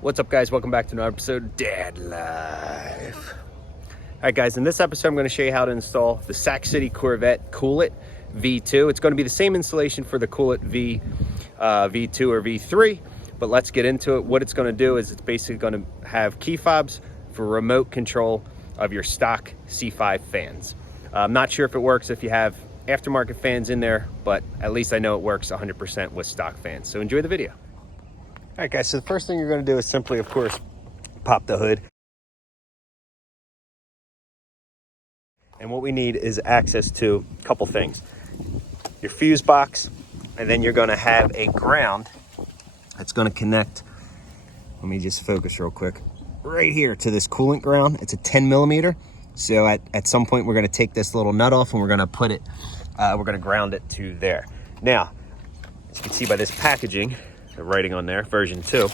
What's up, guys? Welcome back to another episode of Dad Life. All right, guys, in this episode I'm going to show you how to install the Sac City Corvette Cool-It V2. It's going to be the same installation for the Cool-It V2 or V3, but let's get into it. What it's going to do is it's basically going to have key fobs for remote control of your stock C5 fans. I'm not sure if it works if you have aftermarket fans in there, but at least I know it works 100% with stock fans. So enjoy the video. All right, guys, so the first thing you're going to do is simply, of course, pop the hood. And what we need is access to a couple things. Your fuse box, and then you're going to have a ground that's going to connect, let me just focus real quick, right here to this coolant ground. It's a 10 millimeter. So at some point we're going to take this little nut off and we're going to put it, we're going to ground it to there. Now, as you can see by this packaging, the writing on there, version 2.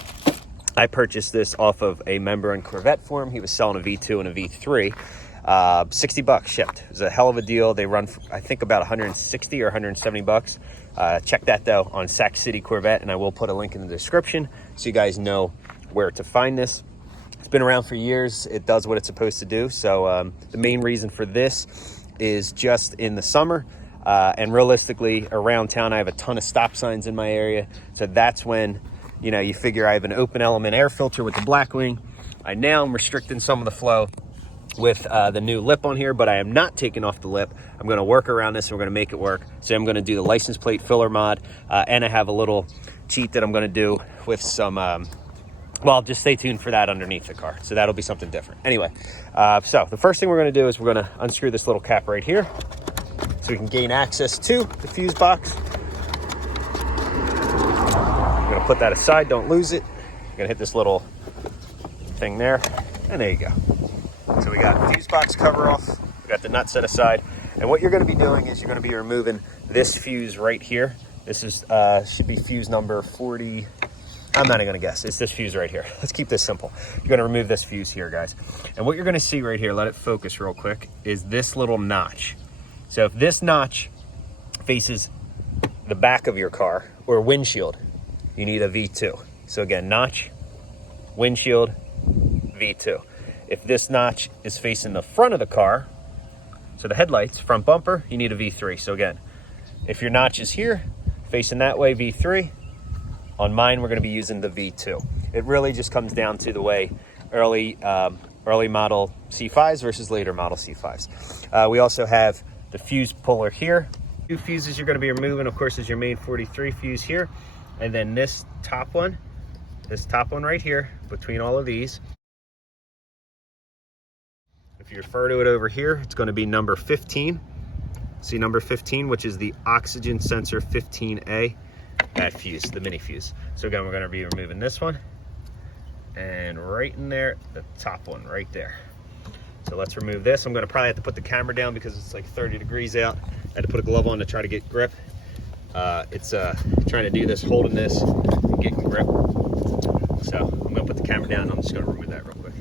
I purchased this off of a member in Corvette forum. He was selling a V2 and a V3. 60 bucks shipped. It was a hell of a deal. They run for, I think, about 160 or 170 bucks. Check that though on Sac City Corvette, and I will put a link in the description so you guys know where to find this. It's been around for years. It does what it's supposed to do. So the main reason for this is just in the summer. And realistically, around town, I have a ton of stop signs in my area. So that's when, you know, you figure I have an open element air filter with the Blackwing. I now am restricting some of the flow with the new lip on here, but I am not taking off the lip. I'm going to work around this and we're going to make it work. So I'm going to do the license plate filler mod. And I have a little cheat that I'm going to do with some, well, just stay tuned for that underneath the car. So that'll be something different. Anyway, so the first thing we're going to do is we're going to unscrew this little cap right here, so we can gain access to the fuse box. I'm gonna put that aside, don't lose it. I'm gonna hit this little thing there, and there you go. So we got the fuse box cover off, we got the nut set aside, and what you're gonna be doing is you're gonna be removing this fuse right here. This is should be fuse number 40. I'm not even gonna guess, it's this fuse right here. Let's keep this simple. You're gonna remove this fuse here, guys. And what you're gonna see right here, let it focus real quick, is this little notch. So if this notch faces the back of your car or windshield, you need a V2. So again, notch, windshield, V2. If this notch is facing the front of the car, so the headlights, front bumper, you need a V3. So again, if your notch is here, facing that way, V3. On mine, we're gonna be using the V2. It really just comes down to the way early model C5s versus later model C5s. We also have the fuse puller here. Two fuses you're going to be removing, of course, is your main 43 fuse here, and then this top one right here between all of these. If you refer to it over here, it's going to be number 15. See number 15, which is the oxygen sensor 15A, that fuse, the mini fuse. So again, we're going to be removing this one, and right in there, the top one right there. So let's remove this. I'm gonna probably have to put the camera down because it's like 30 degrees out. I had to put a glove on to try to get grip. It's trying to do this, holding this, and getting grip. So I'm gonna put the camera down and I'm just gonna remove that real quick.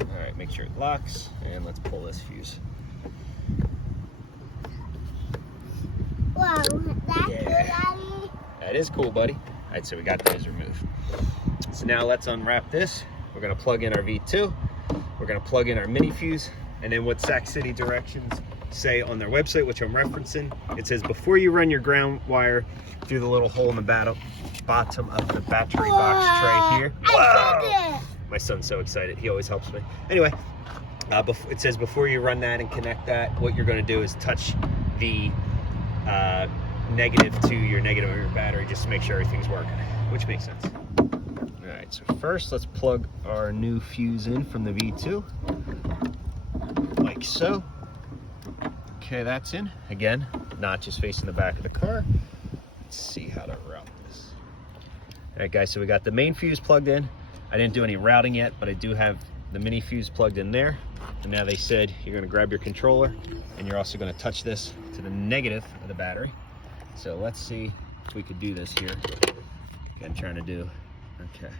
All right, make sure it locks, and let's pull this fuse. Wow, that's cool, Daddy. That is cool, buddy. All right, so we got those removed. So now let's unwrap this. We're gonna plug in our V2. We're gonna plug in our mini fuse. And then what Sac City directions say on their website, which I'm referencing, it says before you run your ground wire through the little hole in the bottom of the battery box tray here. Whoa! My son's so excited, he always helps me. Anyway, it says before you run that and connect that, what you're gonna do is touch the negative to your negative of your battery just to make sure everything's working, which makes sense. All right, so first let's plug our new fuse in from the V2, like so. Okay, that's in. Again, notch is facing the back of the car. Let's see how to route this. All right, guys, so we got the main fuse plugged in. I didn't do any routing yet, but I do have the mini fuse plugged in there. And now they said you're gonna grab your controller and you're also gonna touch this to the negative of the battery. So let's see if we could do this here. Again, trying to do, okay.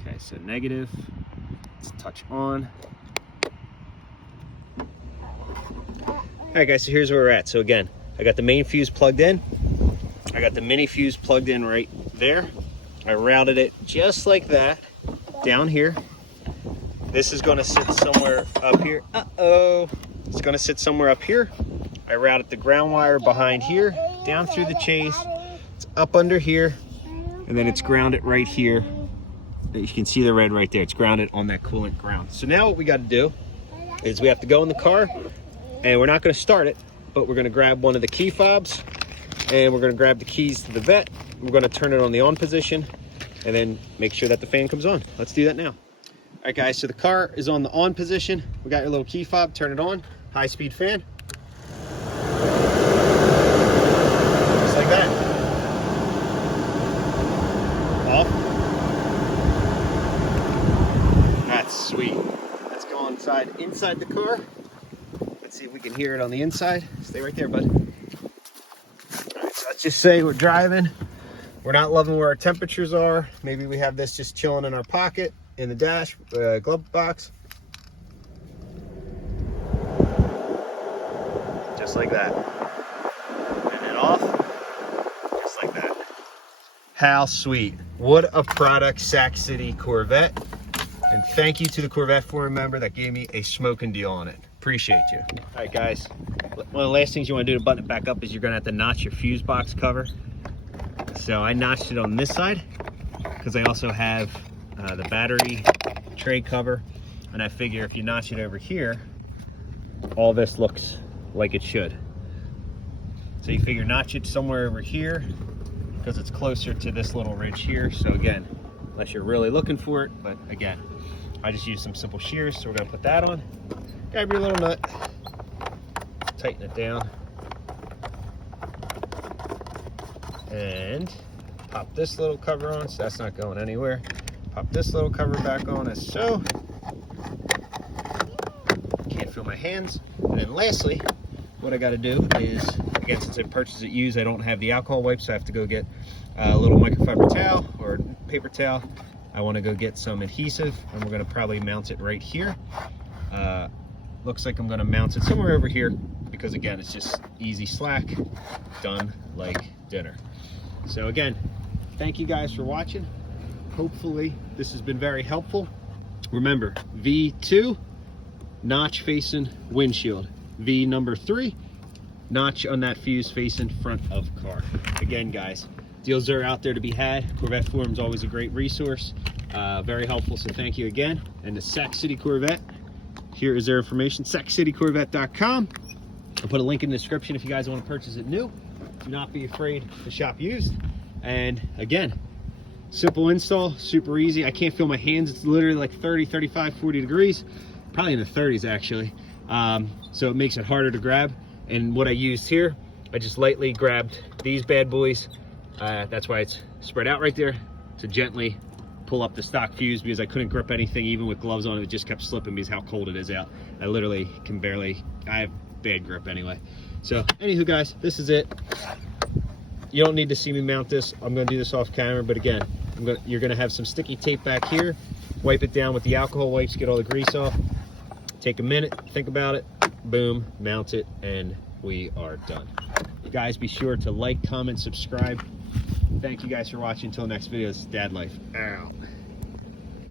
Okay, so negative, let's touch on. All right, guys, so here's where we're at. So again, I got the main fuse plugged in. I got the mini fuse plugged in right there. I routed it just like that down here. This is going to sit somewhere up here. Uh-oh. It's going to sit somewhere up here. I routed the ground wire behind here, down through the chase. It's up under here, and then it's grounded right here. You can see the red right there. It's grounded on that coolant ground. So now what we got to do is we have to go in the car, and we're not going to start it, but we're going to grab one of the key fobs, and we're going to grab the keys to the Vette. We're going to turn it on the on position, and then make sure that the fan comes on. Let's do that now. All right, guys, so the car is on the on position. We got your little key fob, turn it on, high speed fan. Just like that. Off. That's sweet. Let's go inside the car. Let's see if we can hear it on the inside. Stay right there, bud. All right, so let's just say we're driving. We're not loving where our temperatures are. Maybe we have this just chilling in our pocket, in the dash, glove box. Just like that. And then off, just like that. How sweet. What a product, Sac City Corvette. And thank you to the Corvette forum member that gave me a smoking deal on it. Appreciate you. All right, guys. One of the last things you want to do to button it back up is you're going to have to notch your fuse box cover. So I notched it on this side because I also have the battery tray cover, and I figure if you notch it over here, all this looks like it should. So you figure notch it somewhere over here because it's closer to this little ridge here. So again, unless you're really looking for it, but again, I just used some simple shears, so we're gonna put that on. Grab your little nut, tighten it down, and pop this little cover on, so that's not going anywhere. Pop this little cover back on as so. Can't feel my hands. And then lastly, what I gotta do is, again, since I purchased it used, I don't have the alcohol wipes, so I have to go get a little microfiber towel or paper towel. I wanna go get some adhesive, and we're gonna probably mount it right here. Looks like I'm gonna mount it somewhere over here because again, it's just easy slack, done like dinner. So again, thank you guys for watching. Hopefully this has been very helpful. Remember, V2, notch facing windshield. V number 3, notch on that fuse facing front of car. Again, guys, deals are out there to be had. Corvette Forum is always a great resource. Very helpful, so thank you again. And the Sac City Corvette, here is their information, saccitycorvette.com. I'll put a link in the description if you guys want to purchase it new. Do not be afraid to shop used. And again, simple install, super easy. I can't feel my hands. It's literally like 30, 35, 40 degrees, probably in the 30s actually. So it makes it harder to grab. And what I used here, I just lightly grabbed these bad boys. That's why it's spread out right there, to gently pull up the stock fuse, because I couldn't grip anything even with gloves on. It just kept slipping because how cold it is out. I literally can barely, I have bad grip anyway. So anywho, guys, this is it. You don't need to see me mount this. I'm gonna do this off camera, but again, you're gonna have some sticky tape back here. Wipe it down with the alcohol wipes, get all the grease off. Take a minute, think about it, boom, mount it, and we are done. You guys, be sure to like, comment, subscribe. Thank you guys for watching. Until next video, this is Dad Life. Out.